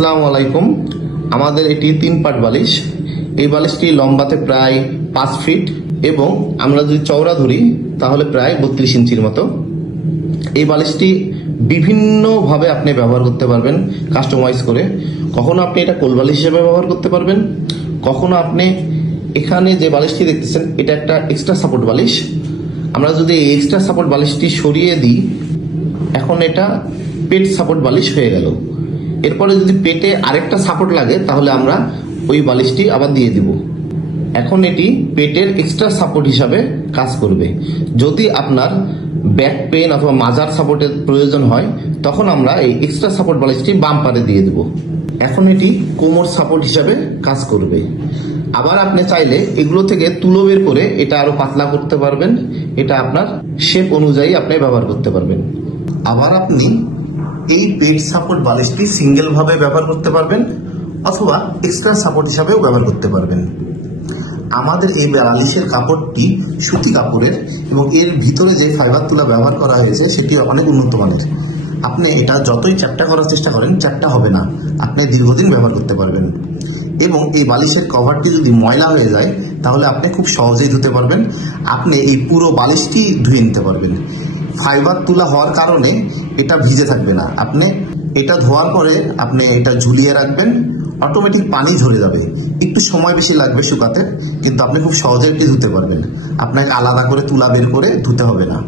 আসসালামু আলাইকুম। আমাদের এটি 3 পার্ট বালিশ। এই বালিশটি লম্বাতে প্রায় 5 ফিট এবং আমরা যদি চওড়া ধরি তাহলে প্রায় 32 ইঞ্চির মতো। এই বালিশটি বিভিন্নভাবে আপনি ব্যবহার করতে পারবেন কাস্টমাইজ করে। কখনো আপনি এটা কোল বালিশ হিসেবে ব্যবহার করতে পারবেন, কখনো আপনি এখানে যে বালিশটি দেখতেছেন এটা একটা এক্সট্রা সাপোর্ট বালিশ। আমরা যদি এই এক্সট্রা সাপোর্ট বালিশটি সরিয়ে দিই, এখন এটা পেট সাপোর্ট বালিশ হয়ে গেল। এরপরে যদি পেটে আরেকটা সাপোর্ট লাগে তাহলে আমরা ওই বালিশটি আবার দিয়ে দিব। এখন এটি পেটের এক্সট্রা সাপোর্ট হিসাবে কাজ করবে। যদি আপনার ব্যাক পেন অথবা মাজার সাপোর্টের প্রয়োজন হয় তখন আমরা এই এক্সট্রা সাপোর্ট বালিশটি বাম পারে দিয়ে দেব। এখন এটি কোমর সাপোর্ট হিসাবে কাজ করবে। আবার আপনি চাইলে এগুলো থেকে তুলো বের করে এটা আরো পাতলা করতে পারবেন। এটা আপনার শেপ অনুযায়ী আপনি ব্যবহার করতে পারবেন। আবার আপনি এই পেট সাপোর্ট বালিশটি সিঙ্গেল ভাবে ব্যবহার করতে পারবেন অথবা এক্সট্রা সাপোর্ট হিসাবেও ব্যবহার করতে পারবেন। আমাদের এই বালিশের কাপড়টি সুতি কাপড়ের এবং এর ভিতরে যে ফাইবার তুলা ব্যবহার করা হয়েছে সেটি অনেক উন্নত মানের। আপনি এটা যতই চ্যাপ্টা করার চেষ্টা করেন চ্যাপ্টা হবে না, আপনি দীর্ঘদিন ব্যবহার করতে পারবেন। এবং এই বালিশের কভারটি যদি ময়লা হয়ে যায় তাহলে আপনি খুব সহজেই ধুতে পারবেন। আপনি এই পুরো বালিশটি ধুয়ে নিতে পারবেন। ফাইবার তুলা হওয়ার কারণে এটা ভিজে থাকবে না। আপনি এটা ধোয়ার পরে আপনি এটা ঝুলিয়ে রাখবেন, অটোমেটিক পানি ঝরে যাবে। একটু সময় বেশি লাগবে শুকাতে, কিন্তু আপনি খুব সহজে এটি ধুতে পারবেন। আপনাকে আলাদা করে তুলা বের করে ধুতে হবে না।